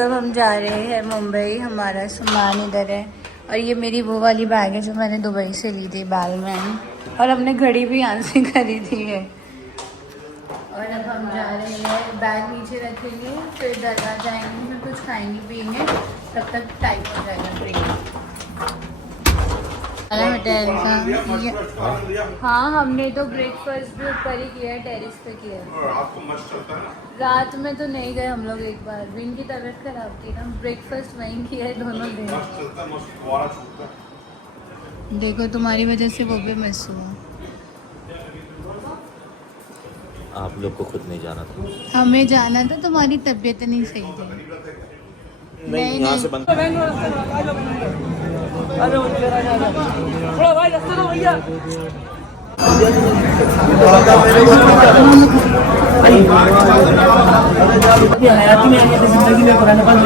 अब हम जा रहे हैं मुंबई। हमारा सामान इधर है और ये मेरी वो वाली बैग है जो मैंने दुबई से ली थी, बैलमैन। और हमने घड़ी भी यहाँ से खरीदी है। और अब हम जा रहे हैं, बैग नीचे रखेंगे, फिर दरगाह जाएंगे, फिर कुछ खाएंगे पिएंगे, तब तक टाइम हो जाएगा ब्रेक। होटल का हाँ, हमने तो ब्रेकफास्ट भी ऊपर ही किया है, टेरेस पे किया है। रात में तो नहीं गए हम लोग, एक बार भी इनकी तबीयत खराब थी ना, ब्रेकफास्ट वहीं किया है दोनों दिन। देखो तुम्हारी वजह से वो भी मिस हुआ। आप लोग को खुद नहीं जाना था, हमें जाना था, तुम्हारी तबीयत नहीं सही थी। नहीं यहाँ से बंद थोड़ा भाई रास्ते दो भैया। हयाती में जिंदगी में पुराने पास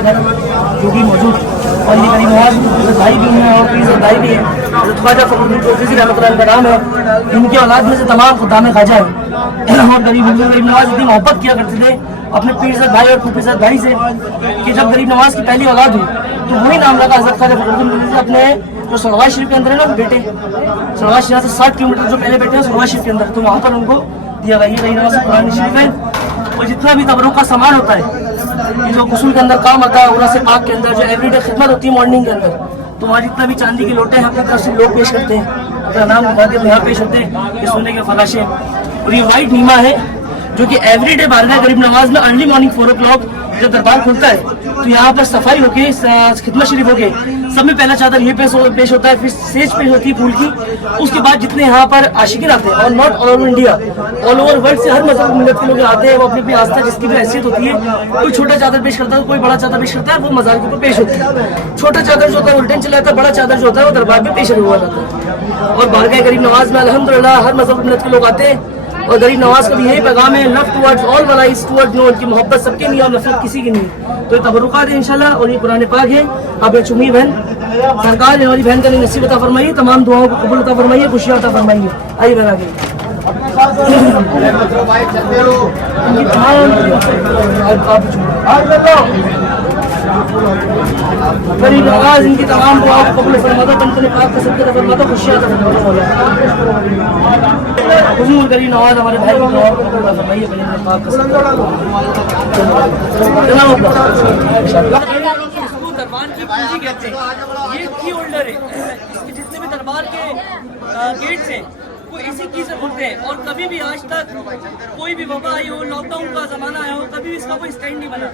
जो भी मौजूद और ये गरीब नवाज भाई भी हैं और पीर भाई भी हैं, ख्वाजा फखरुद्दीन रहमतुल्लाह का नाम है। इनकी औलाद में से तमाम खुदा में ख्वाजा है और गरीब नवाज इतनी मोहब्बत किया करते थे अपने पीर भाई और फूफी भाई से कि जब गरीब नवाज की पहली औलाद हुई तो वही नाम लगा हज़रत ख्वाजा फखरुद्दीन अपने जो सलवार शरीफ के अंदर है ना बेटे, सलवार शरीफ से 60 किलोमीटर जो पहले बेटे हैं सलवार शरीफ के अंदर, तो वहाँ पर उनको दिया गया। ये गरीब नवाज कुरान शरीफ है और जितना भी तबरुक का सामान होता है, ये जो गुस्ल के अंदर काम आता है, उरा से पाक के अंदर जो एवरीडे खिदमत होती है मॉर्निंग के अंदर, तो वहाँ जितना भी चांदी के लोटे हैं अपनी तरफ से लोग पेश करते हैं, अपना नाम लिखा के यहाँ पेश होते हैं, ये सोने के फराशे। और ये वाइट नीमा है जो कि एवरीडे बारगाह गरीब नवाज में अर्ली मॉर्निंग 4 o'clock जब दरबार खुलता है तो यहाँ पर सफाई होके खिदमत शरीफ होके सब में पहला चादर ये पेश होता है, फिर सेज पेश होती है फूल की। उसके बाद जितने यहाँ पर आशिकीन आते हैं और not all over India, all over world से हर मजहब मिलत के लोग आते हैं, वो अपनी अपनी आस्था जिसकी भी हैसियत होती है, कोई छोटा चादर पेश करता है, कोई बड़ा चादर पेश करता है, वो मजार के ऊपर पेश होती है। छोटा चादर जो होता है उल्टन चला जाता है, बड़ा चादर जो होता है वो दरबार में पेश हुआ जाता है। और बारगाह गरीब नवाज में अल्हम्दुलिल्लाह हर मजहब मिलत के लोग आते हैं और गरीब नवाज का भी यही पैगाम है, love towards all malice towards no, उनकी मोहब्बत सबके लिए और नफरत किसी की नहीं। तो ये तबरुकात है इंशाल्लाह और ये कुरान पाक है। आप ये चुमी बहन सरकार ने हमारी बहन का नसीब अता फरमाइए, तमाम दुआओं को कबूल अता फरमाइए, खुशियां अता फरमाइए। आइए बहन आगे गरीब नवाज इनकी तमाम दुआओं को कबूल फरमाता, बंदे पाक का सदका फरमाता, खुशियां अता फरमाता। हुजूर गरीब नवाज हमारे भाई की दुआओं को कबूल फरमाइए, बंदे पाक का सदका दरबार की पूंजी कहते हैं। ये की होल्डर है, इसके जितने भी दरबार के गेट्स हैं वो इसी की से खुलते हैं और कभी भी आज तक कोई भी वबा आई हो, लॉकडाउन का जमाना आया हो, कभी भी इसका कोई स्टैंड नहीं बना।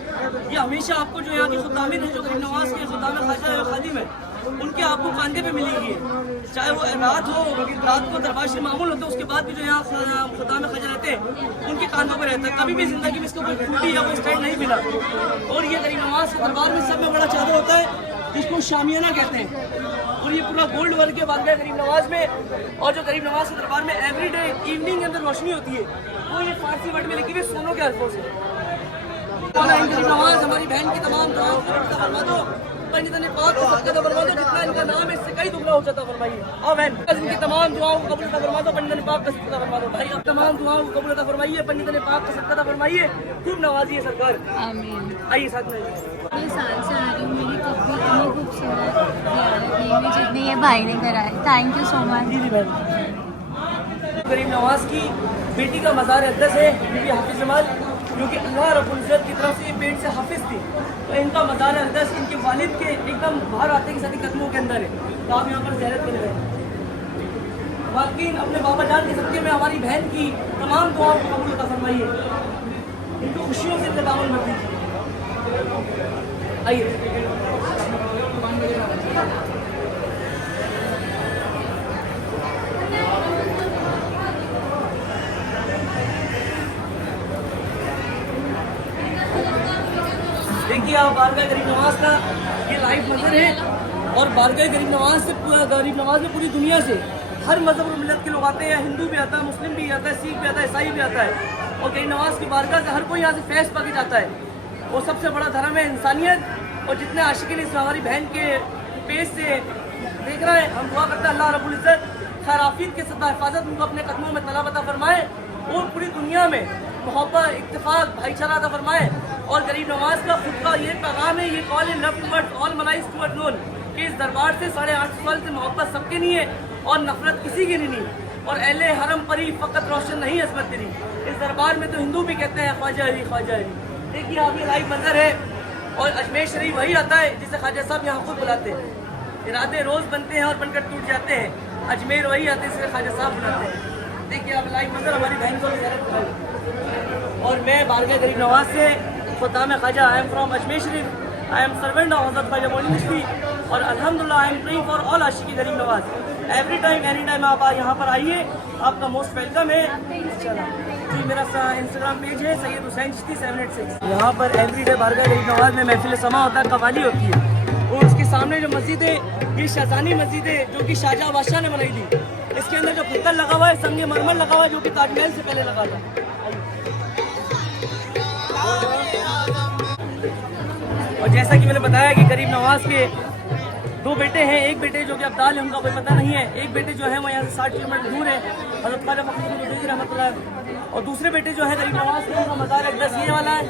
ये हमेशा आपको जो यहाँ की खुदामिन है, जो गरीब नवाज के खुदाम ख्वाजा है खादिम है, उनके आपको कांधे पे मिलेगी। चाहे वो रात हो, रात को दरबार से मामूल होता है, उसके बाद भी जो यहाँ खुदाम ख्वाजा रहते हैं उनके कांधों पे रहता है। कभी भी जिंदगी में इसको कोई टूटी या कोई स्टैंड नहीं मिला। और ये गरीब नवाज के दरबार में सब में बड़ा चादर होता है जिसको शामियाना कहते हैं और ये पूरा गोल्ड वर्क के बारगाह गरीब नवाज में। और जो गरीब नवाज के दरबार में एवरीडे इवनिंग के अंदर रोशनी होती है वो ये फारसी वर्ड में लिखी हुई सोनों के अल्फाज से। गरीब नवाज हमारी बहन की तमाम दुआओं को फरमा दो, पंडित ने पाक को सदका फरमा दो, जितना इनका नाम है इससे कई दुगना हो जाता फरमाइए। और बहन इनकी तमाम दुआओं को कबूल फरमा दो, पंडित ने पाक का सदका फरमा दो। भाई तमाम दुआओं को कबूल फरमाइए, पंडित ने पाक का सदका फरमाइए, खूब नवाजिए सरकार। आमीन। आइए साथ में ये साल से आ रही हूँ, मेरी कभी इतनी खूबसूरत जितनी ये भाई ने कराए। Thank you so much. जी बहन गरीब नवाज की बेटी का मज़ार अक़दस है, बीबी हाफिज जमाल, जो कि अल्लाह रब्बुल इज़्ज़त की तरफ से ये पेट से हाफिज थी, तो इनका मज़ार अक़दस इनके वालिद के एकदम बाहर आते के साथ कदमों के अंदर है। तो आप यहाँ पर ज़ियारत कर गए। वाकई अपने बाबा जान के सदक़े में हमारी बहन की तमाम दुआओं को कबूल अता फरमाइए, इनको खुशियों से तदामुल मत दीजिए। आइए देखिए आप बारगाह गरीब नवाज का ये लाइव मंजर है। और बारगाह गरीब नवाज से गरीब नवाज में पूरी दुनिया से हर मजहब और मिलत के लोग आते हैं। हिंदू भी आता है, मुस्लिम भी आता है, सिख भी आता है, ईसाई भी आता है। और गरीब नवाज की बारगाह से हर कोई यहाँ से फैज़ पाके जाता है। वो सबसे बड़ा धर्म है इंसानियत। और जितने आशिकीन इस हमारी बहन के पेज से देख रहे हैं, हम दुआ करते हैं अल्लाह रब्बुल इज़्ज़त खैराफीत के सदा हिफाजत उनको अपने कदमों में तलाब अता फरमाए और पूरी दुनिया में मोहब्बत, इत्तेफाक, भाईचारा अता फरमाए। और गरीब नवाज का खुद का ये पैगाम है, ये कॉल है, लव टुवर्ड्स ऑल मलाइज टुवर्ड नून, कि इस दरबार से 850 साल से मोहब्बत सबके नहीं है और नफरत किसी की नहीं। और अहले हरम पर ही फ़कत रोशन नहीं असमत तेरी। इस दरबार में तो हिंदू भी कहते हैं ख्वाजा अली, ख्वाजा अली। देखिए आप ये लाइव मंजर है, और अजमेर शरीफ वही आता है जिसे ख्वाजा साहब यहाँ खुद बुलाते हैं। इरादे रोज़ बनते हैं और बनकर टूट जाते हैं, अजमेर वही आते हैं जिसे ख्वाजा साहब बुलाते हैं। देखिए आप लाइव मंजर, हमारी बहन को भी ज़्यादा बुलाई। और मैं बारगाह गरीब नवाज से खुदा में ख्वाजा, I am from Ajmer Sharif, I am servant of Hazrat Khwaja Moin Chishti, और अल्हम्दुलिल्लाह I am praying for all आशिकी Garib Nawaz. Every time any time आप यहाँ पर आइए, आपका मोस्ट वेलकम है। जी मेरा इंस्टाग्राम पेज है सैयद हुसैन चिश्ती 786। यहाँ पर एवरी डे बारगाह गरीब नवाज में महफिल समा होता है, कवाली होती है। और उसके सामने जो मस्जिद है ये शाहजहानी मस्जिद है, जो कि शाहजहां बादशाह ने बनाई थी। इसके अंदर जो पत्थर लगा हुआ है संगे मरमर लगा हुआ है, जो कि ताजमहल से पहले लगा था। और जैसा कि मैंने बताया कि गरीब नवाज के 2 बेटे हैं, एक बेटे जो कि अब्दाल है उनका कोई पता नहीं है, एक बेटे जो है वो यहाँ से 60 किलोमीटर दूर है, हज़रत ख्वाजा फखरुद्दीन रहमतुल्लाह। और दूसरे बेटे जो है गरीब नवाज के, उनका मज़ार अक़दस ये वाला है,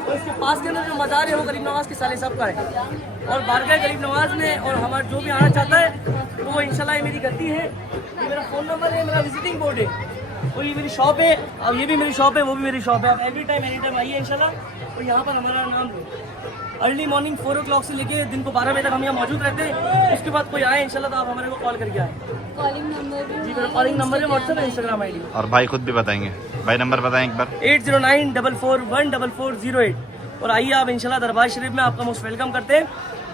और इसके पास के अंदर जो मज़ार है वो गरीब नवाज के साले साहब का है। और बारगाह गरीब नवाज में और हमारा जो भी आना चाहता है तो वो इंशाल्लाह ये मेरी गलती है, ये मेरा फ़ोन नंबर है, मेरा विजिटिंग बोर्ड है, और ये मेरी शॉप है, और ये भी मेरी शॉप है, वो भी मेरी शॉप है। आप एवरी टाइम एनी टाइम आइए इंशाल्लाह, और यहाँ पर हमारा नाम लो। अर्ली मॉर्निंग 4 o'clock से लेके दिन को 12 बजे तक हम यहाँ मौजूद रहते हैं। उसके बाद कोई आए इंशाल्लाह तो आप हमारे को कॉल करके आए। कॉलिंग नंबर जी मेरा कॉलिंग नंबर है, व्हाट्सएप है, इंस्टाग्राम ID। और भाई खुद भी बताएंगे, भाई नंबर बताएं एक बार। 8094414408। और आइए आप इंशाल्लाह दरबार शरीफ में आपका मोस्ट वेलकम करते हैं।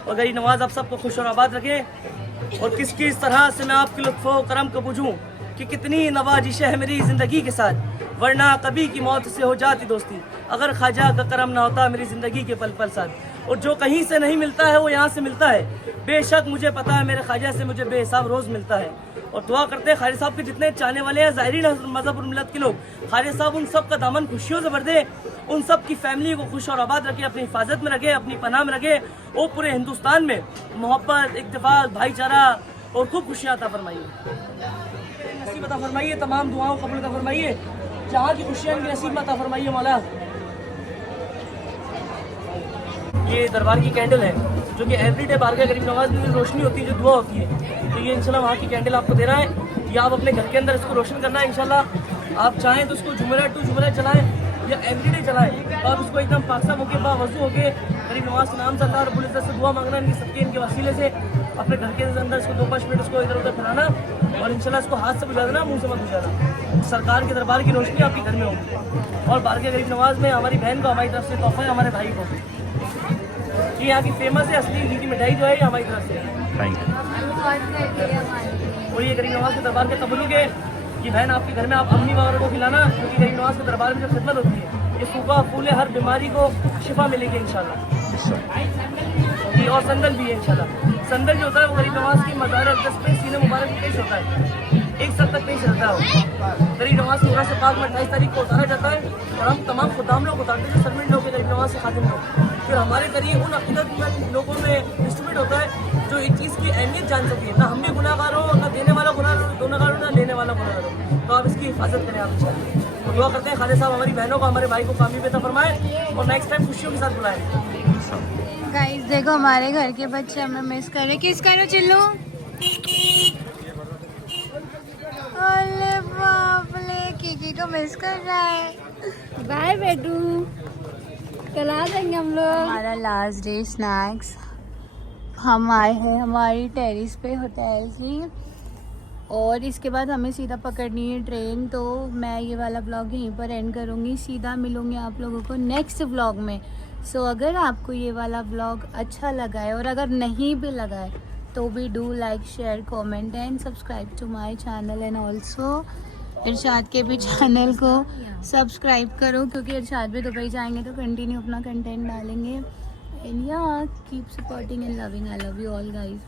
और गरीब नवाज आप सबको खुश और आबाद रखे। और किस तरह से मैं आपकी लुत्फ़ो करम को बुझूँ कि कितनी नवाजिश है मेरी ज़िंदगी के साथ, वरना कभी की मौत से हो जाती दोस्ती, अगर ख्वाजा का करम ना होता मेरी ज़िंदगी के पल पल साथ। और जो कहीं से नहीं मिलता है वो यहाँ से मिलता है, बेशक मुझे पता है मेरे ख्वाजा से मुझे बेहिसाब रोज़ मिलता है। और दुआ करते हैं ख्वाजा साहब के जितने चाहने वाले हैं ज़ाहिरीन मज़हब और मिलत के लोग, ख्वाजा साहब उन सब का दामन खुशियों से भर दे, उन सब की फैमिली को खुश और आबाद रखे, अपनी हिफाजत में रखे, अपनी पनाह में रखे, और पूरे हिंदुस्तान में मोहब्बत, इत्तेफाक, भाईचारा और खूब खुशियाँ अता फरमाइए, नसीब अता फरमाइए, तमाम दुआओं कबूल अता फरमाइए, जहाँ की खुशियाँ इनके नसीब में अता फरमाइए मौला। ये दरबार की कैंडल है जो कि एवरीडे बारगाह गरीब नवाज में रोशनी होती है, जो दुआ होती है। तो ये इंशाल्लाह वहाँ की कैंडल आपको दे रहा है, या आप अपने घर के अंदर इसको रोशन करना है इंशाल्लाह। आप चाहें तो उसको जुमेरात टू जुमेरात चलाएं या एवरीडे चलाएं, तो आप उसको एकदम पाकसाब होकर बावजू होकर गरीब नवाज के नाम से अल्लाह रब्बुल इज़्ज़त से दुआ मांगना, इनके सबके इनके वसीले से अपने घर के अंदर इसको 2-5 मिनट उसको इधर उधर फैलाना, और इंशाल्लाह इसको हाथ से बुझा देना, मुँह से मत बुझाना। सरकार के दरबार की रोशनी आपके घर में होगी। और बारगाह गरीब नवाज में हमारी बहन को हमारी तरफ से तोहफा है, हमारे भाई को। ये यहाँ की फेमस है असली घी की मिठाई जो है हमारी तरफ से। Thank you. और ये गरीब नवाज के दरबार के तबरुक है कि बहन आपके घर में आप अम्मी वगैरह को खिलाना, क्योंकि गरीब नवाज के दरबार में जो खिदमत होती है, ये सूखा फूल है, हर बीमारी को शिफा मिलेगी इंशाल्लाह। ये और संदल भी है इंशाल्लाह। संदल जो होता है वो गरीब नवाज की मज़ार अक़दस पे सीने मुबारक में पेश होता है, 1 साल तक पेश रहता है। गरीब नवाज की से पाक में 28 तारीख को उतारा जाता है, और हम तमाम खुदाम लोग उतारते हैं जो सर्वेंट लोग गरीब नवाज से खातिम लोग। फिर हमारे जरिए उन अक़ीदतमंद लोगों में डिस्ट्रीब्यूट होता है जो इस चीज़ की अहमियत जान सके, ना हम भी गुनाहगार हो, ना देने वाला गुनाहगार हो, ना लेने वाला गुनाहगार हो। तो आप इसकी हिफाजत करें आप इंशाल्लाह। तो दुआ करते हैं ख्वाजा साहब हमारी बहनों को, हमारे भाई को कामयाबी अता फरमाए, और नेक्स्ट टाइम खुशियों के साथ बुलाएं। गाइस देखो हमारे घर के बच्चे हमें मिस कर रहे। किस करो चिल्लू, अरे बाप रे, कीकी को मिस कर रहा है। बाय बेटू, कला देंगे हम लोग। हमारा लास्ट डे स्नैक्स, हम आए हैं हमारी टेरिस पे होटल से, और इसके बाद हमें सीधा पकड़नी है ट्रेन। तो मैं ये वाला ब्लॉग यहीं पर एंड करूँगी, सीधा मिलूँगी आप लोगों को नेक्स्ट व्लॉग में। सो अगर आपको ये वाला व्लॉग अच्छा लगा है, और अगर नहीं भी लगा है, तो भी do like, share, comment and subscribe to my channel, and also Irshad के भी चैनल को सब्सक्राइब करो, क्योंकि इरशाद भी दुबई जाएंगे तो कंटिन्यू अपना कंटेंट डालेंगे। एंड या keep supporting and loving, I love you all guys.